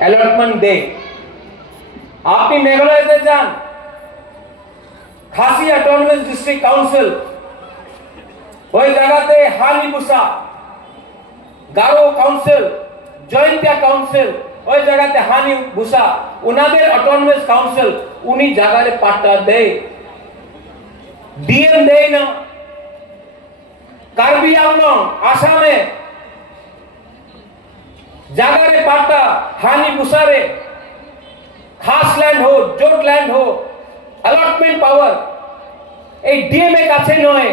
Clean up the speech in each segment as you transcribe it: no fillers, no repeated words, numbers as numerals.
Allotment দেয়। আপনি মেঘালয়তে যান, খাসি অটোনমাস ডিস্ট্রিক্ট কাউন্সিল, ওই জায়গাতে হালিবুসা, গারো কাউন্সিল, জয়ন্তিয়া কাউন্সিল, ওই জায়গাতে হানি বুসা, উনাদের অটোনমাস কাউন্সিল, উনি জায়গায় পাট্টা দেয়, ডিএম দেয় না। কার্বি আংলং আসামে জায়গায় পাট্টা হানি বুসারে, খাস ল্যান্ড হো, জোট ল্যান্ড হো, অ্যালটমেন্ট পাওয়ার এই ডিএম এর কাছে নয়,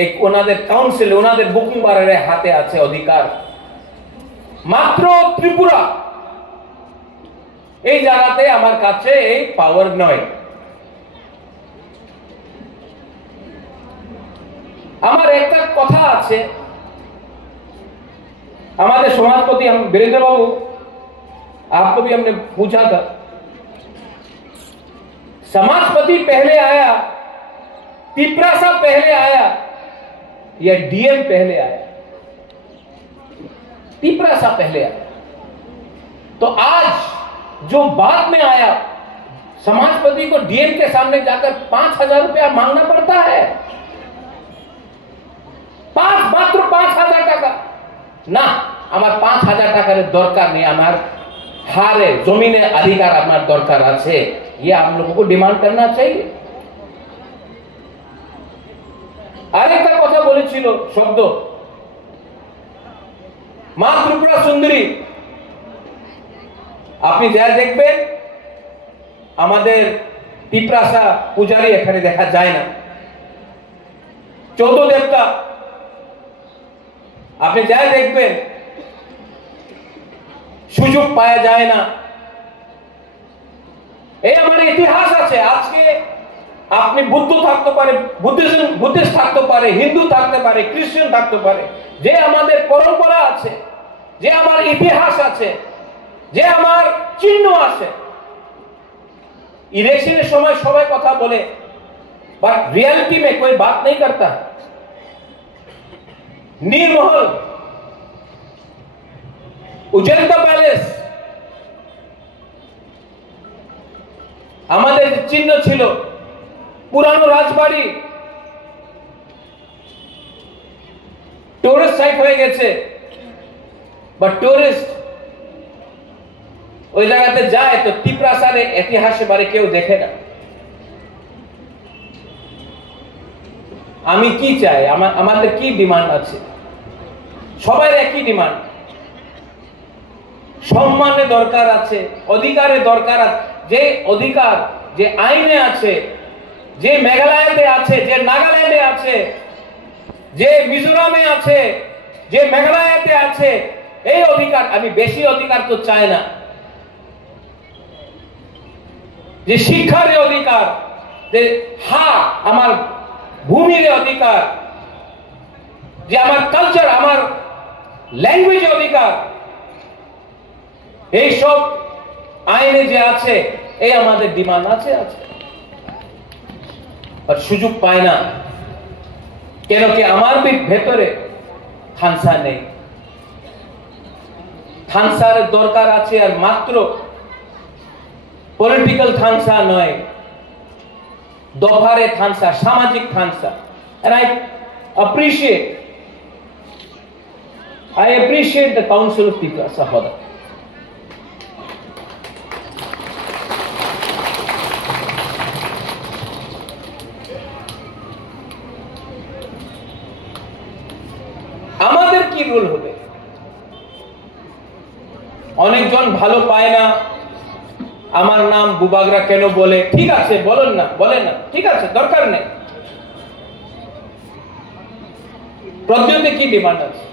এই ওনাদের কাউন্সিল, ওনাদের বুকিং বারের হাতে আছে অধিকার। মাত্র ত্রিপুরা এই জায়গাতে আমার কাছে এই পাওয়ার নয়। আমার একটা কথা আছে, हमारे समाजपति हम वीरेंद्र बाबू, आपको भी हमने पूछा था, समाजपति पहले आया, तिपरासा पहले आया या डीएम पहले आया? तिपरासा पहले आया। तो आज जो बाद में आया, समाजपति को डीएम के सामने जाकर 5,000 रुपया मांगना पड़ता है। मात्र 5,000 টাকা না, আমার 5,000 টাকার দরকার নেই, আমার হারে জমিনে अधिकार আমার দরকার আছে। ये आप लोगों को डिमांड करना चाहिए। আরেকটা কথা বলেছিল শব্দ, মা ত্রিপুরা সুন্দরী, আপনি যা দেখবেন আমাদের তিপ্রাসা পূজারী এখানে দেখা যায় না, 14 দেবতা আপনি যা দেখবেন সুযোগ পাওয়া যায় না। এই আমার ইতিহাস আছে। আজকে আপনি বুদ্ধ থাকতে পারে, বুদ্ধিস্ট থাকতে পারে, হিন্দু থাকতে পারে, খ্রিস্টান থাকতে পারে, যে আমাদের পরম্পরা আছে, যে আমার ইতিহাস আছে, যে আমার চিহ্ন আছে। इलेक्शনের সময় সবাই কথা বলে, বাট रियलिटी में कोई बात नहीं करता। नीरमहल, उजंता पैलेस আমাদের চিহ্ন ছিল, পুরানো রাজবাড়ি টুরিস্ট সাইট হয়ে গেছে, বাট টুরিস্ট ওই জায়গাতে যায় তো তিপ্রাসার ইতিহাসের বারে কেউ দেখে না। আমি কি চাই, আমাদের কি ডিমান্ড আছে? সবার একই ডিমান্ড, সম্মানের দরকার আছে, অধিকারের দরকার আছে। যে অধিকার যে আইনে আছে, যে মেঘালয়তে আছে, যে নাগাল্যান্ডে আছে, যে মিজোরামে আছে, যে মেঘালয়তে আছে, এই অধিকার, আমি বেশি অধিকার তো চাই না। যে শিক্ষার অধিকার, যে আমার ভূমির অধিকার, যে আমার কালচার, আমার ল্যাঙ্গুয়েজ অধিকার, এই সব আইনে যে আছে, এই আমাদের ডিমান্ড আছে। আর সুযোগ পায় না কেন কি আমার ভেতরে খানসা নেই। খানসার দরকার আছে, আর মাত্র পলিটিক্যাল খানসা নয়, দফারে খানসা, সামাজিক খানসা। And I appreciate the Council of Tiprasa Hoda. আমাদের কি রোল হবে? অনেকজন ভালো পায় না, আমার নাম বুবাগরা কেন বলে। ঠিক আছে, বলেন না, ঠিক আছে, দরকার নেই। প্রদ্যোতে কি ডিমান্ড আছে?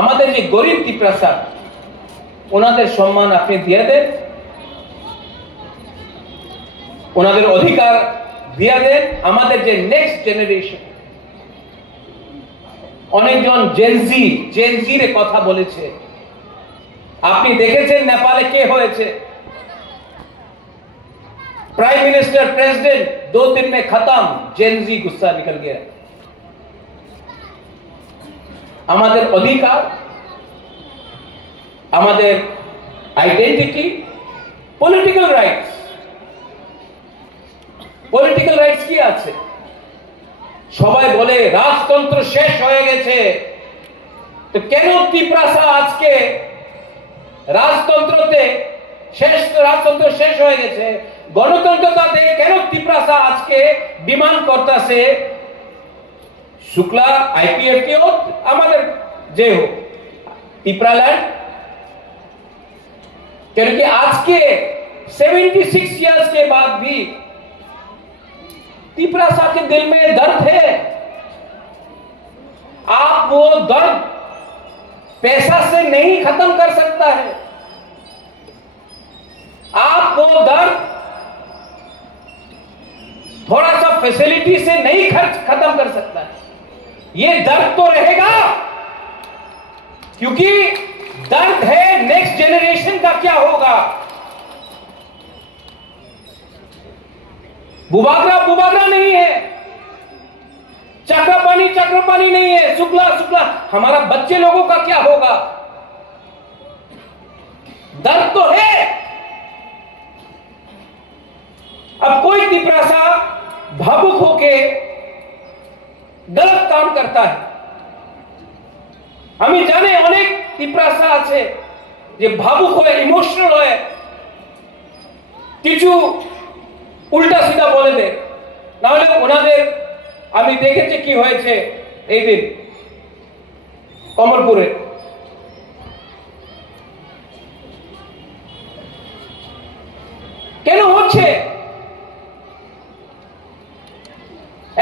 আমাদের যে গরিব তিপ্রাসা, ওনাদের সম্মান আপনি দিয়ে দেন, ওনাদের অধিকার দিয়ে দেন। আমাদের যে নেক্সট জেনারেশন, অনেকজন জেনজির কথা বলেছে। আপনি দেখেছেন নেপালে কে হয়েছে? प्राइम मिनिस्टर, प्रेसिडेंट 2 दिन में खत्म, जेनजी गुस्सा निकल गया। আমাদের অধিকার আমাদের identity, political rights. Political rights কি আছে? সবাই বলে রাজতন্ত্র শেষ হয়ে গেছে, তো কেন তিপ্রাসা আজকে রাজতন্ত্র শেষ হয়ে গেছে, গণতন্ত্রতাতে কেন তিপ্রাসা আজকে ডিমান্ড করতেছে शुक्ला आईपीएफ के हो हमारे जे हो तिप्रालैंड, क्योंकि आज के 76 इयर्स के बाद भी तिप्रासा के दिल में दर्द है। आप वो दर्द पैसा से नहीं खत्म कर सकता है, आप वो दर्द थोड़ा सा फैसिलिटी से नहीं खत्म कर सकता है। ये दर्द तो रहेगा, क्योंकि दर्द है नेक्स्ट जेनरेशन का क्या होगा। बुबागरा नहीं है, चक्रपाणी नहीं है, शुक्ला हमारा बच्चे लोगों का क्या होगा। दर्द तो है। अब कोई तिप्रासा भावुक होके गलत काम करता है। हमें जाने अनेक तिप्रासा আছে যে ভাবুক হয়, ইমোশনাল হয়, কিছু উল্টা সিধা বলে দেয়। না হলে ওনাদের আমি দেখেছি কি হয়েছে এই দিন কমলপুরে। কেন হচ্ছে?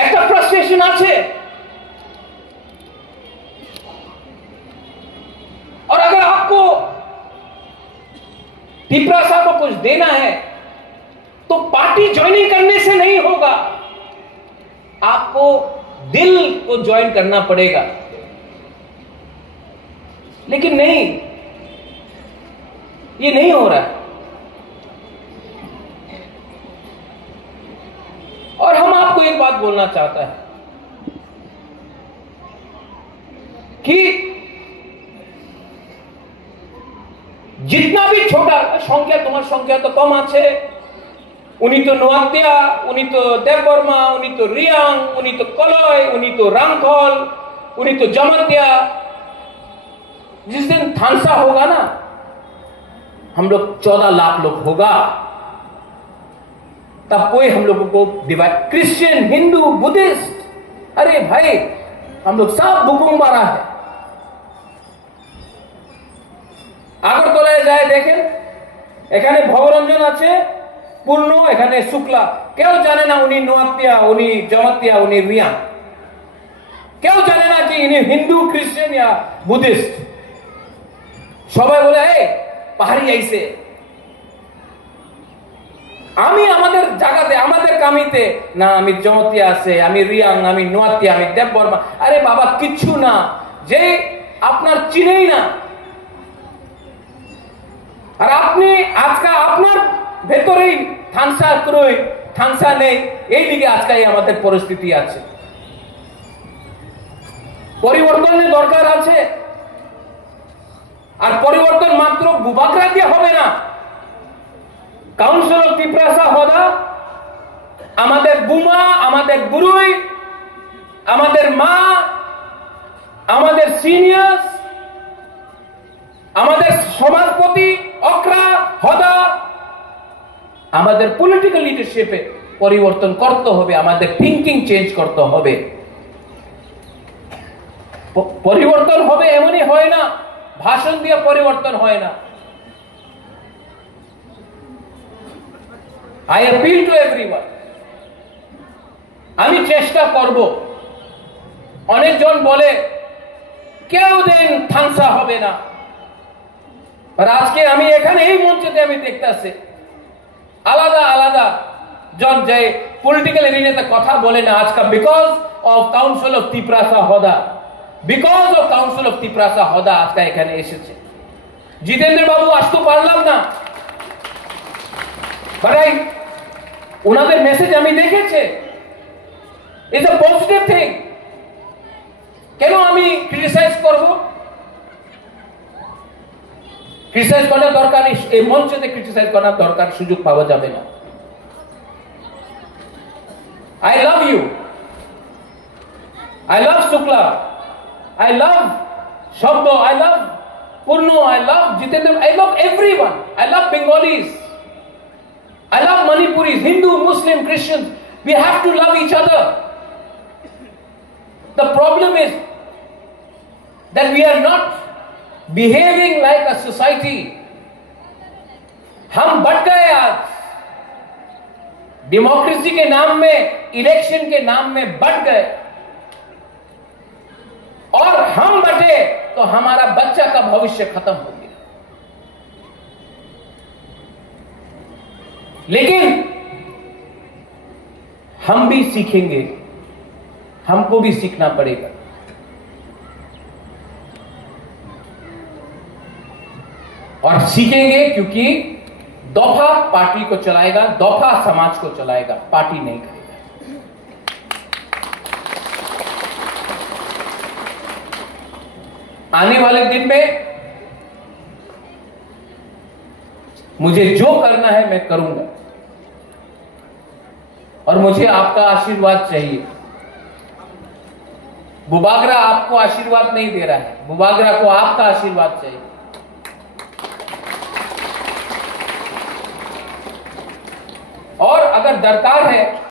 একটা फ्रस्ट्रेशन আছে। और अगर आपको तिप्रासा को कुछ देना है तो पार्टी ज्वाइनिंग करने से नहीं होगा, आपको दिल को ज्वाइन करना पड़ेगा। लेकिन नहीं, ये नहीं हो रहा है। और हम आपको एक बात बोलना चाहता है कि जितना भी छोटा संख्या, तुम्हार संख्या तो कम आछे, उनी तो नोआत्या, उनी तो देवबर्मा, उनी तो रियांग, उनी तो कलय, उनी तो रामखल, उनी तो जमातिया। जिस दिन थानसा होगा ना, हम लोग 14 लाख लोग होगा, तब कोई हम लोगों को डिवाइड, क्रिश्चियन, हिंदू, बुद्धिस्ट, अरे भाई हम लोग सब बुकुम मारा है। আগরতলায় যায় দেখেন, এখানে ভবরঞ্জন আছে পূর্ণ, এখানে শুক্লা। কেউ জানে না উনি নোয়াতিয়া, উনি জমাতিয়া, উনি রিয়া। কেউ জানে না যে ইনি হিন্দু, খ্রিস্টান या বুদ্ধিস্ট। সবাই বলে এই পাহাড়ি আইছে। আমি আমাদের জায়গাতে, আমাদের কামিতে না, আমি জমাতিয়া আছে, আমি রিয়াং, আমি নোয়াতিয়া, আমি দেববর্মা। আরে বাবা কিচ্ছু না, যে আপনার চিনেই না। আর আপনি আজকে আপনার ভেতরেই থানসা নেই, এই দিকে আজকে আমাদের পরিস্থিতি আছে। পরিবর্তনের দরকার আছে। আর পরিবর্তন মাত্র বুবাগরা দিয়ে হবে না। কাউন্সিল অফ তিপ্রাসা হদা আমাদের বুমা, আমাদের গুরুই, আমাদের মা, আমাদের সিনিয়র্স, আমাদের সমাজপতি অকরা হদা, আমাদের পলিটিক্যাল লিডারশিপে পরিবর্তন করতে হবে, আমাদের থিঙ্কিং চেঞ্জ করতে হবে। পরিবর্তন হবে এমনই হয় না, ভাষণ দিয়ে পরিবর্তন হয় না। I appeal to everyone, আমি চেষ্টা করব। অনেকজন বলে কেউ দিন থানসা হবে না, আর আজকে আমি এখানে এই মঞ্চে আমি দেখতেছি আলাদা আলাদা জন যে পলিটিক্যাল এরিয়াতে কথা বলে না আজকে, because of council of Tiprasa Hoda, because of council of Tiprasa Hoda আজকে এখানে এসেছে। জিতেন্দ্র বাবু আসতে পারলাম না, ভাই ওনাদের মেসেজ আমি দেখেছি, ইটস আ পজিটিভ থিং। কেন আমি ক্রিটিসাইজ করব? ক্রিটিসাইজ করা দরকার, এই মঞ্চে ক্রিটিসাইজ করা দরকার, সুযোগ পাওয়া যাবে না। I love you. I love Shukla. I love Shabdo. I love Purno. I love Jitendra. I love everyone. I love Bengalis. I love Manipuris, Hindu, Muslim, Christians. We have to love each other. The problem is that we are not behaving like a society. हम बढ़ गए आज, democracy के नाम में, election के नाम में बढ़ गए, और हम बटे तो हमारा बच्चा का भविष्य खत्म हो गया। लेकिन हम भी सीखेंगे, हमको भी सीखना पड़ेगा। और सीखेंगे क्योंकि दफा पार्टी को चलाएगा, दफा समाज को चलाएगा, पार्टी नहीं करेगा। आने वाले दिन में मुझे जो करना है मैं करूंगा, और मुझे आपका आशीर्वाद चाहिए। बुबागरा आपको आशीर्वाद नहीं दे रहा है, बुबागरा को आपका आशीर्वाद चाहिए। और अगर दरकार है